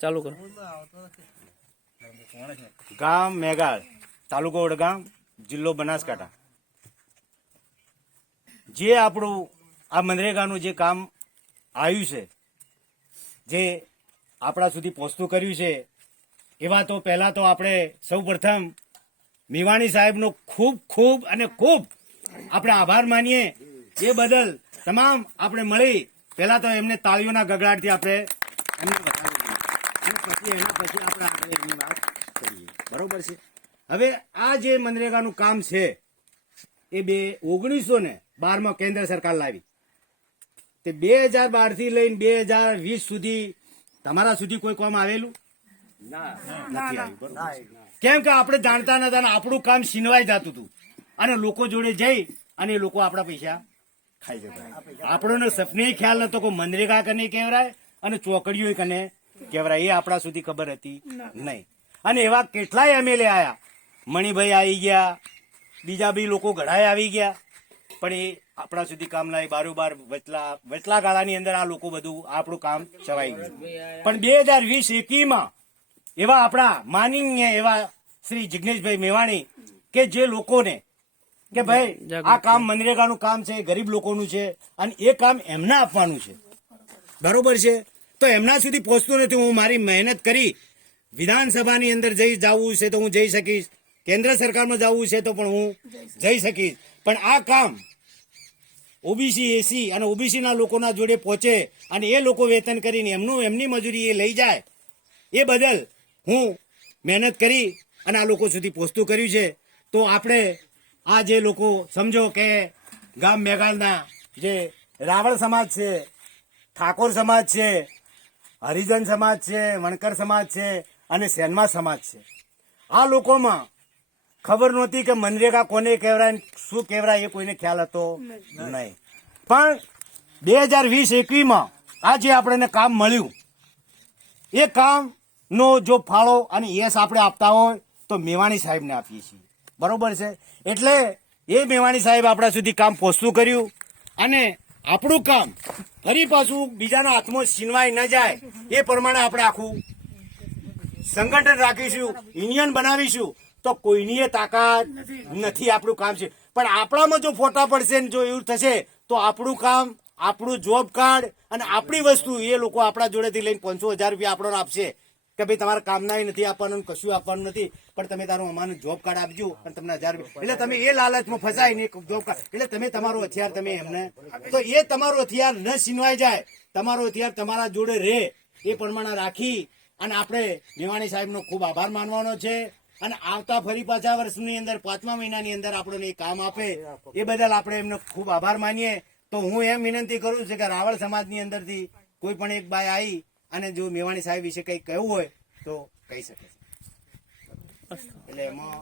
ચાલુ કરો. ગામ મેઘાળ, તાલુકો વડગામ, જિલ્લો બનાસકાંઠા. જે આપણું આ મનરેગાનું જે કામ આવ્યું છે, જે આપણા સુધી પહોંચતું કર્યું છે, એવા તો પહેલા તો આપણે સૌ પ્રથમ મેવાણી સાહેબનો ખૂબ ખૂબ અને ખૂબ આપણે આભાર માનીએ. એ બદલ તમામ આપણે મળી પહેલા તો એમને તાળીઓના ગગડાટથી આપણે એમને વધાવીએ અને પછી એના પછી આપણે આગળ એમની વાત કરીએ. બરોબર છે. હવે આ જે મનરેગાનું કામ છે એ 1912માં કેન્દ્ર સરકાર લાવી. તે 2012 થી લઈને 2020 સુધી તમારા સુધી કોઈ કામ આવેલું નથી આવ્યું. બરોબર. કેમ કે આપણે જાણતા નતા ને આપણું કામ છીનવાઈ જતું હતું અને લોકો જોડે જઈ અને એ લોકો આપણા પૈસા ખાઈ જતા. આપણને સપને ખ્યાલ નતો કે મનરેગા કને કહેવાય અને ચોકડીઓ કને કહેવાય, એ આપણા સુધી ખબર હતી નહીં. અને એવા કેટલાય એમએલએ આયા, મણિભાઈ આવી ગયા, બીજા બી લોકો ઘણાય આવી ગયા, પણ એ આપણા સુધી કામ લાવી બારોબાર વચલા ગાળાની અંદર આ લોકો બધું આપણું કામ ચવાઈ ગયું. પણ 2020-21માં એવા આપણા માનનીય એવા શ્રી જિગ્નેશભાઈ મેવાણી કે જે લોકોને કે ભાઈ આ કામ મનરેગાનું કામ છે, ગરીબ લોકોનું છે અને એ કામ એમને આપવાનું છે. બરોબર છે. તો એમના સુધી પહોંચતું નથી. હું મારી મહેનત કરી વિધાનસભાની અંદર જવું છે તો હું જઈ શકીશ, કેન્દ્ર સરકારમાં જવું છે તો પણ હું જઈ શકીશ, પણ આ કામ ઓબીસી, એસી અને ઓબીસીના લોકોના જોડે પહોંચે અને એ લોકો વેતન કરીને એમની મજૂરી એ લઈ જાય, એ બદલ હું મહેનત કરી અને આ લોકો સુધી પહોંચતું કર્યું છે. તો આપણે આ જે લોકો સમજો કે ગામ મેઘાળના જે રાવળ સમાજ છે, ઠાકોર સમાજ છે, હરિજન સમાજ છે, વણકર સમાજ છે અને સેનમા સમાજ છે, આ લોકોમાં ખબર નહોતી કે મનરેગા કોને કહેવાય, શું કહેવાય, એ કોઈને ખ્યાલ હતો નહીં. પણ 2020-21માં આ જે આપણને કામ મળ્યું, એ કામનો જો ફાળો અને યશ આપણે આપતા હોય તો મેવાણી સાહેબને આપીએ છીએ. બરોબર છે. એટલે એ મેવાણી સાહેબ આપણા સુધી કામ પહોંચતું કર્યું અને આપણું કામ ફરી પાછું બીજાના હાથમાં છીનવાઈ ન જાય એ પ્રમાણે આપણે આખું સંગઠન રાખીશું, યુનિયન બનાવીશું તો કોઈની તાકાત નથી. આપણું કામ છે, પણ આપણામાં જો ફોટા પડશે ને જો એવું થશે તો આપણું કામ, આપણું જોબ કાર્ડ અને આપણી વસ્તુ એ લોકો આપણા જોડેથી લઈને 500,000 રૂપિયા આપણને આપશે કે ભાઈ તમારા કામના નથી આપવાનું, કશું આપવાનું નથી, પણ તમે તારું અમારું જોબ કાર્ડ આપજો અને તમને 1000 રૂપિયા. એટલે તમે એ લાલચમાં ફસાઈને જોબ કાર્ડ, એટલે તમે તમારું હથિયાર તમે એમને, તો એ તમારું હથિયાર ન છીનવાઈ જાય, તમારું હથિયાર તમારા જોડે રહે એ પ્રમાણે રાખી અને આપણે મેવાણી સાહેબનો ખૂબ આભાર માનવાનો છે. અને આવતા ફરી પાછા વર્ષની અંદર 5મા મહિનાની અંદર આપણને કામ આપે એ બદલ આપણે એમનો ખૂબ આભાર માનીએ. તો હું એમ વિનંતી કરું છું કે રાવળ સમાજની અંદરથી કોઈ પણ એક બાઈ આવી અને જો મેવાણી સાહેબ વિશે કંઈ કહેવું હોય તો કહી શકે. એટલે એમાં